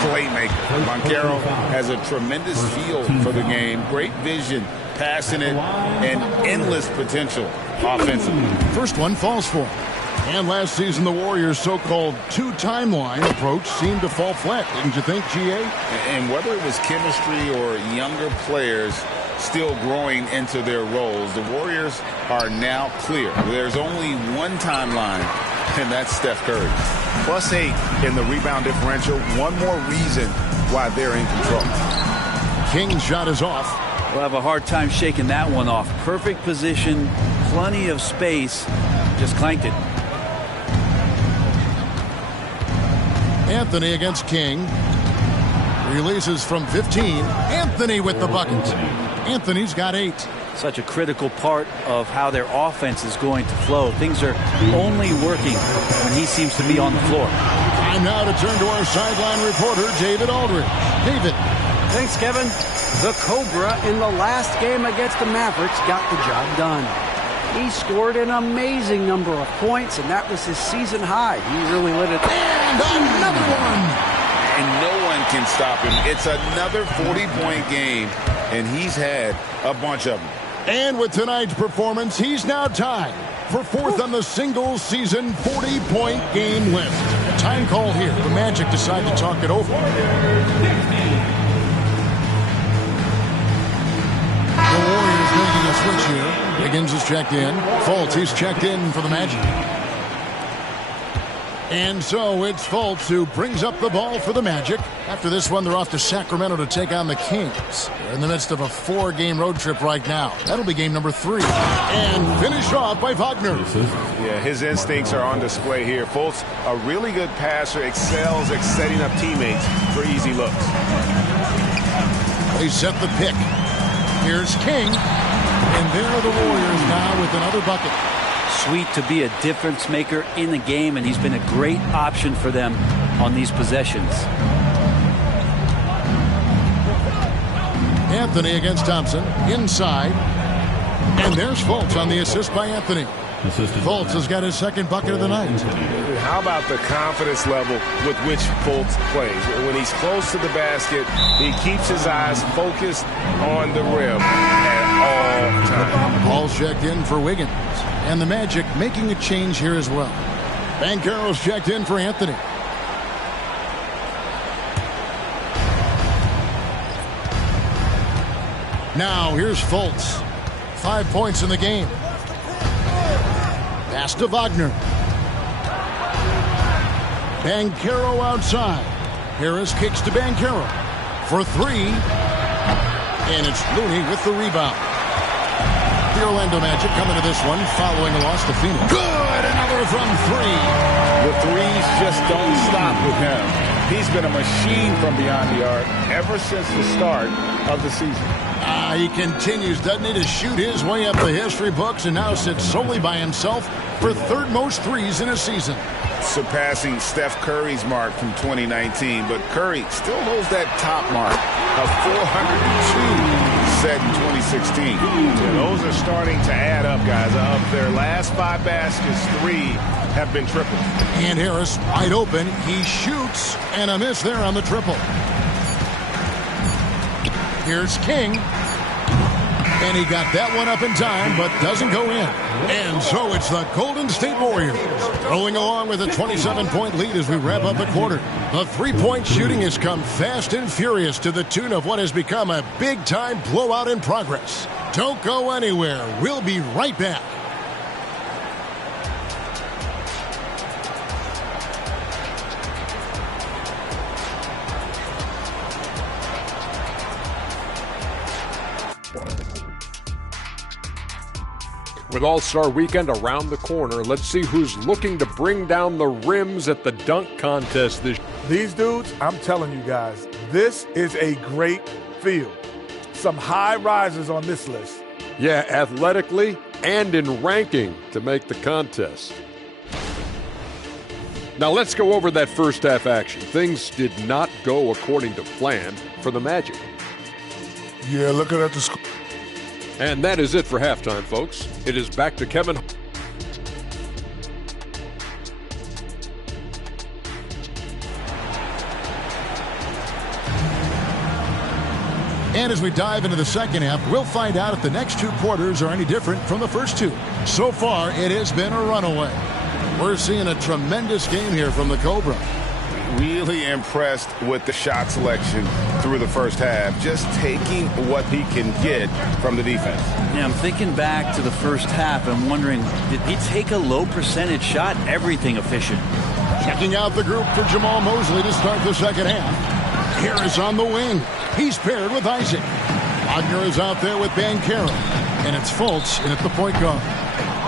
playmaker. Banchero has a tremendous feel for the game, great vision, passionate, and endless potential offensively. First one falls for him. And last season, the Warriors' so-called two-timeline approach seemed to fall flat, didn't you think, G.A.? And whether it was chemistry or younger players still growing into their roles, the Warriors are now clear. There's only one timeline, and that's Steph Curry. +8 in the rebound differential. One more reason why they're in control. King's shot is off. We'll have a hard time shaking that one off. Perfect position, plenty of space, just clanked it. Anthony against King. Releases from 15. Anthony with the bucket. Anthony's got 8. Such a critical part of how their offense is going to flow. Things are only working when he seems to be on the floor. Time now to turn to our sideline reporter, David Aldridge. David. Thanks, Kevin. The Cobra in the last game against the Mavericks got the job done. He scored an amazing number of points, and that was his season high. He really lit it. And another one. And no one can stop him. It's another 40-point game, and he's had a bunch of them. And with tonight's performance, he's now tied for fourth on the single season 40-point game list. Time call here. The Magic decide to talk it over. The Warriors making a switch here. Higgins is checked in. Fultz, he's checked in for the Magic. And so it's Fultz who brings up the ball for the Magic. After this one, they're off to Sacramento to take on the Kings. They're in the midst of a 4-game road trip right now. That'll be game number 3. And finished off by Wagner. Yeah, his instincts are on display here. Fultz, a really good passer, excels at setting up teammates for easy looks. They set the pick. Here's King. And there are the Warriors now with another bucket. Sweet to be a difference maker in the game, and he's been a great option for them on these possessions. Anthony against Thompson. Inside. And there's Fultz on the assist by Anthony. Fultz has got his second bucket of the night. How about the confidence level with which Fultz plays? When he's close to the basket, he keeps his eyes focused on the rim at all times. Ball's checked in for Wiggins. And the Magic making a change here as well. Banchero's checked in for Anthony. Now here's Fultz. 5 points in the game. Pass to Wagner. Banchero outside. Harris kicks to Banchero for 3. And it's Looney with the rebound. The Orlando Magic coming to this one following a loss to Phoenix. Good! Another from 3. The threes just don't stop with him. He's been a machine from beyond the arc ever since the start of the season. He continues, doesn't he, to shoot his way up the history books and now sits solely by himself for third most threes in a season. Surpassing Steph Curry's mark from 2019, but Curry still holds that top mark of 402 set in 2016. Yeah, those are starting to add up, guys. Of their last 5 baskets, 3 have been triples. And Harris wide open. He shoots, and a miss there on the triple. Here's King. And he got that one up in time, but doesn't go in. And so it's the Golden State Warriors rolling along with a 27-point lead as we wrap up the quarter. The three-point shooting has come fast and furious to the tune of what has become a big-time blowout in progress. Don't go anywhere. We'll be right back. With All-Star Weekend around the corner, let's see who's looking to bring down the rims at the dunk contest this year. These dudes, I'm telling you guys, this is a great field. Some high risers on this list. Yeah, athletically and in ranking to make the contest. Now let's go over that first half action. Things did not go according to plan for the Magic. Yeah, looking at the score. And that is it for halftime, folks. It is back to Kevin. And as we dive into the second half, we'll find out if the next two quarters are any different from the first two. So far, it has been a runaway. We're seeing a tremendous game here from the Cobra. Really impressed with the shot selection through the first half, just taking what he can get from the defense. Yeah, I'm thinking back to the first half. I'm wondering, did he take a low percentage shot? Everything efficient. Checking out the group for Jamal Mosley to start the second half. Harris on the wing. He's paired with Isaac. Wagner is out there with Banchero. And it's Fultz in at the point guard.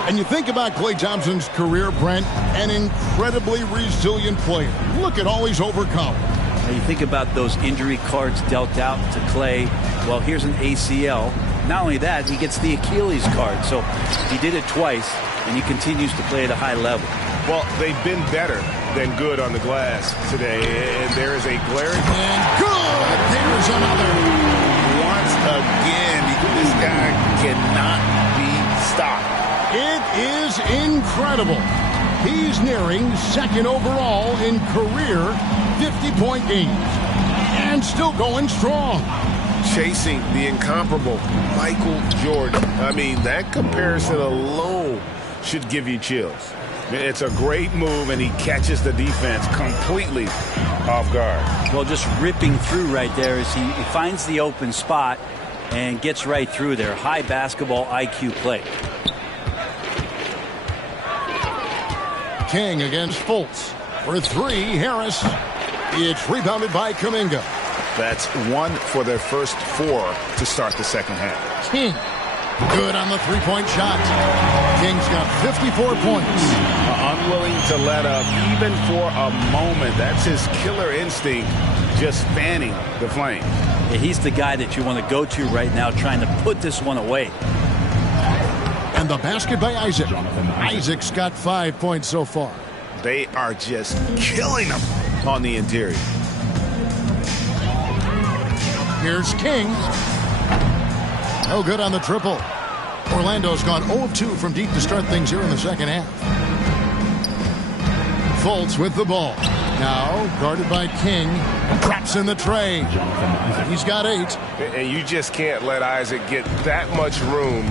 And you think about Klay Thompson's career, Brent, an incredibly resilient player. Look at all he's overcome. Now you think about those injury cards dealt out to Klay. Well, here's an ACL. Not only that, he gets the Achilles card. So he did it twice, and he continues to play at a high level. Well, they've been better than good on the glass today, and there is a glaring... And good! There's another. Once again, this guy cannot be stopped. It is incredible. He's nearing second overall in career 50-point games. And still going strong. Chasing the incomparable Michael Jordan. I mean, that comparison alone should give you chills. It's a great move, and he catches the defense completely off guard. Well, just ripping through right there as he finds the open spot and gets right through there. High basketball IQ play. King against Fultz. For three, Harris. It's rebounded by Kuminga. That's one for their first four to start the second half. King. Good on the three-point shot. King's got 54 points. Unwilling to let up even for a moment. That's his killer instinct, just fanning the flame. Yeah, he's the guy that you want to go to right now, trying to put this one away. And the basket by Isaac. Isaac's got 5 points so far. They are just killing him on the interior. Here's King. No good on the triple. Orlando's gone 0 of 2 from deep to start things here in the second half. Fultz with the ball. Now guarded by King. Drops in the tray. He's got 8. And you just can't let Isaac get that much room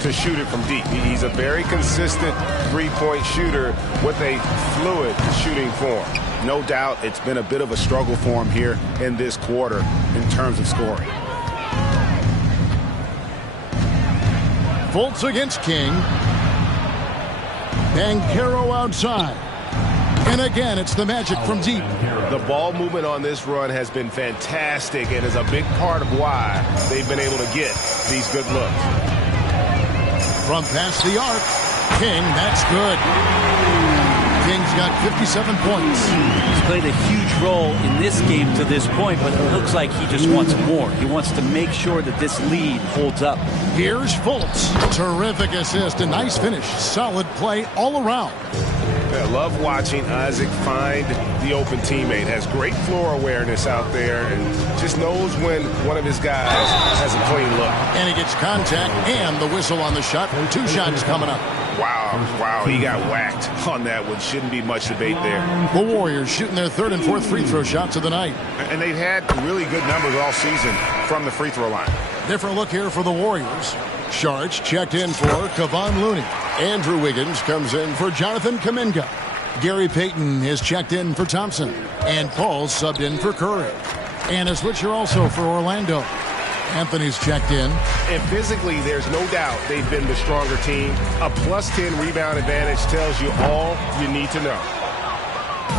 to shoot it from deep. He's a very consistent three-point shooter with a fluid shooting form. No doubt it's been a bit of a struggle for him here in this quarter in terms of scoring. Fultz against King. Banchero outside. And again, it's the Magic from deep. The ball movement on this run has been fantastic and is a big part of why they've been able to get these good looks. From past the arc, King, that's good. King's got 57 points. He's played a huge role in this game to this point, but it looks like he just wants more. He wants to make sure that this lead holds up. Here's Fultz. Terrific assist, a nice finish. Solid play all around. I love watching Isaac find the open teammate. Has great floor awareness out there and just knows when one of his guys has a clean look. And he gets contact and the whistle on the shot. 2 shots coming up. Wow, he got whacked on that one. Shouldn't be much debate there. The Warriors shooting their 3rd and 4th free throw shots of the night. And they've had really good numbers all season from the free throw line. Different look here for the Warriors. Sharch checked in for Kevon Looney. Andrew Wiggins comes in for Jonathan Kuminga. Gary Payton is checked in for Thompson. And Paul subbed in for Curry. And a switcher also for Orlando. Anthony's checked in. And physically, there's no doubt they've been the stronger team. A +10 rebound advantage tells you all you need to know.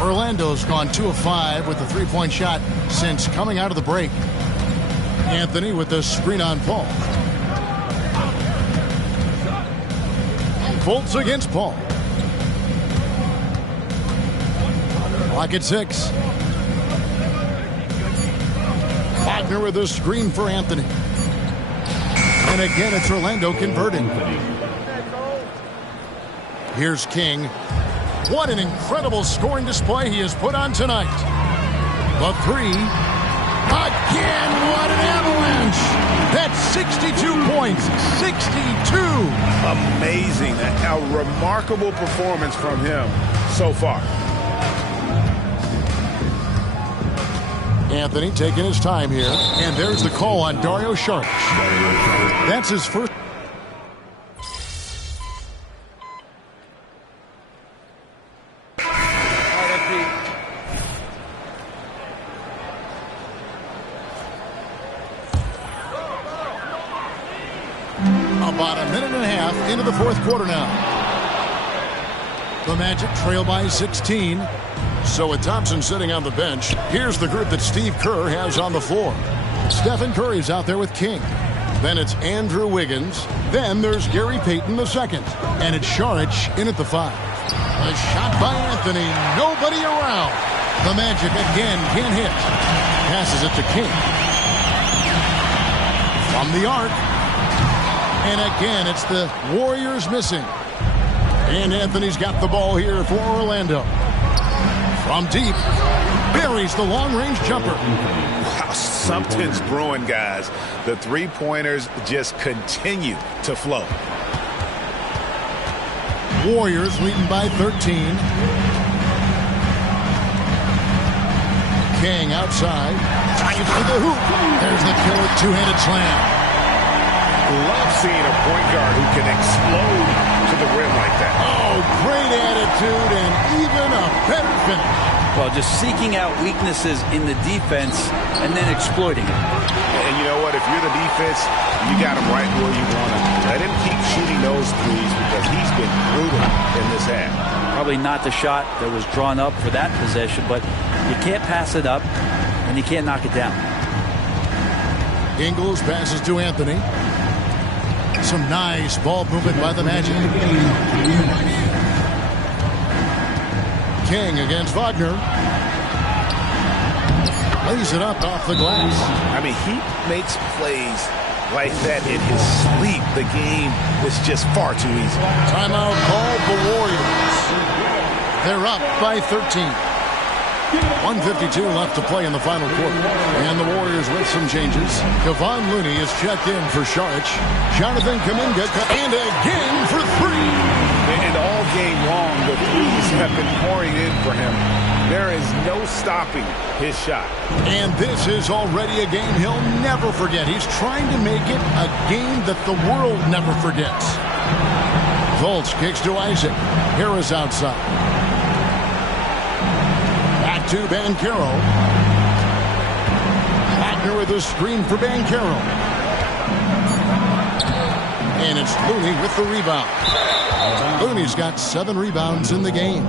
Orlando's gone 2 of 5 with the 3-point shot since coming out of the break. Anthony with the screen on Paul. Fultz against Paul. Clock at 6. Wagner with a screen for Anthony. And again, it's Orlando converting. Here's King. What an incredible scoring display he has put on tonight. The 3. Again, what an avalanche. That's 62 points. 62. Amazing. A remarkable performance from him so far. Anthony taking his time here. And there's the call on Dario Saric. That's his first. About a minute and a half into the fourth quarter now. The Magic trail by 16. So with Thompson sitting on the bench, here's the group that Steve Kerr has on the floor. Stephen Curry's out there with King. Then it's Andrew Wiggins. Then there's Gary Payton II. And it's Saric in at the 5. A shot by Anthony. Nobody around. The Magic again can't hit. Passes it to King. From the arc. And again, it's the Warriors missing. And Anthony's got the ball here for Orlando. From deep, buries the long-range jumper. Wow, something's brewing, guys. The three-pointers just continue to flow. Warriors leading by 13. King outside. Drives to the hoop. There's the killer two-handed slam. Love seeing a point guard who can explode to the rim like that. Oh, great attitude and even a better finish. Well, just seeking out weaknesses in the defense and then exploiting it. And you know what? If you're the defense, you got him right where you want him. Let him keep shooting those threes because he's been brutal in this half. Probably not the shot that was drawn up for that possession, but you can't pass it up and you can't knock it down. Ingles passes to Anthony. Some nice ball movement by the Magic. King against Wagner. Lays it up off the glass. I mean, he makes plays like that in his sleep. The game is just far too easy. Timeout called the Warriors. They're up by 13. 1:52 left to play in the final quarter. And the Warriors with some changes. Kevon Looney is checked in for Saric. Jonathan Kuminga and again for 3. And all game long, the threes have been pouring in for him. There is no stopping his shot. And this is already a game he'll never forget. He's trying to make it a game that the world never forgets. Fultz kicks to Isaac. Harris outside. To Banchero. Wagner with a screen for Banchero. And it's Looney with the rebound. Looney's got 7 rebounds in the game.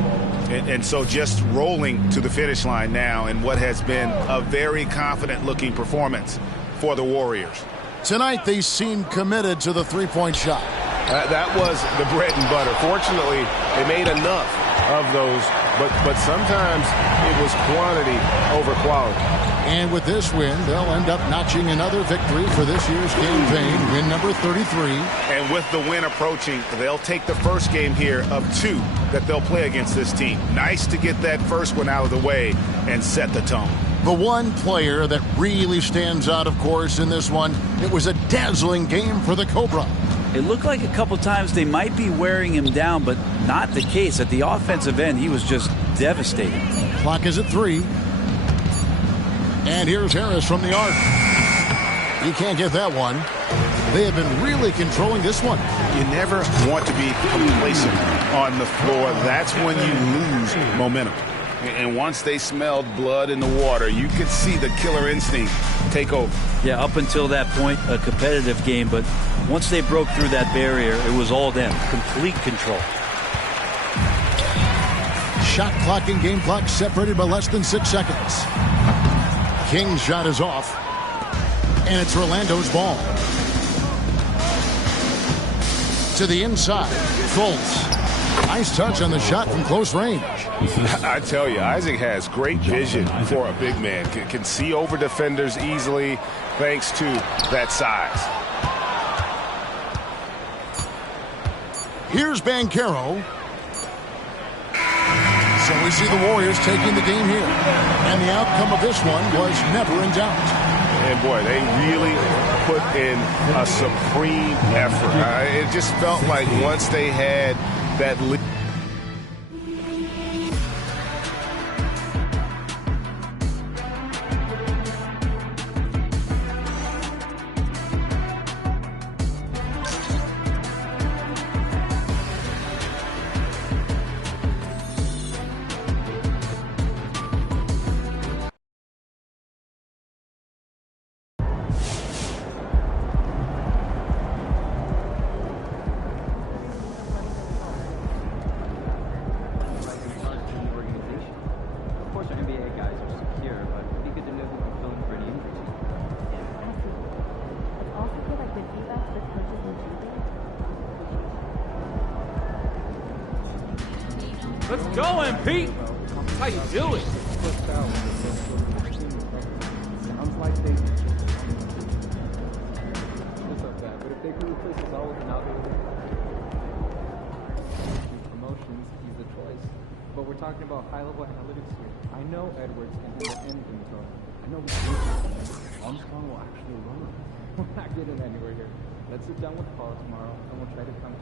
And so just rolling to the finish line now in what has been a very confident-looking performance for the Warriors. Tonight they seem committed to the three-point shot. That was the bread and butter. Fortunately, they made enough of those. But sometimes it was quantity over quality. And with this win, they'll end up notching another victory for this year's campaign, win number 33. And with the win approaching, they'll take the first game here of 2 that they'll play against this team. Nice to get that first one out of the way and set the tone. The one player that really stands out, of course, in this one, it was a dazzling game for the Cobra. It looked like a couple times they might be wearing him down, but not the case. At the offensive end, he was just devastating. Clock is at 3. And here's Harris from the arc. He can't get that one. They have been really controlling this one. You never want to be complacent on the floor. That's when you lose momentum. And once they smelled blood in the water, you could see the killer instinct take over. Yeah, up until that point, a competitive game. But once they broke through that barrier, it was all them. Complete control. Shot clock and game clock separated by less than 6 seconds. King's shot is off. And it's Orlando's ball. To the inside. Fultz. Nice touch on the shot from close range. I tell you, Isaac has great vision for a big man. Can see over defenders easily thanks to that size. Here's Banchero. So we see the Warriors taking the game here. And the outcome of this one was never in doubt. And boy, they really put in a supreme effort. It just felt like once they had that lead. Let's go, MP! That's how you do it. Sounds like they it's up that, but if they could replace us all with an algorithm, promotions, he's the choice. But we're talking about high-level analytics here. I know Edwards can handle anything, so I know Armstrong will actually run. We're not getting anywhere here. Let's sit down with Paul tomorrow, and we'll try to come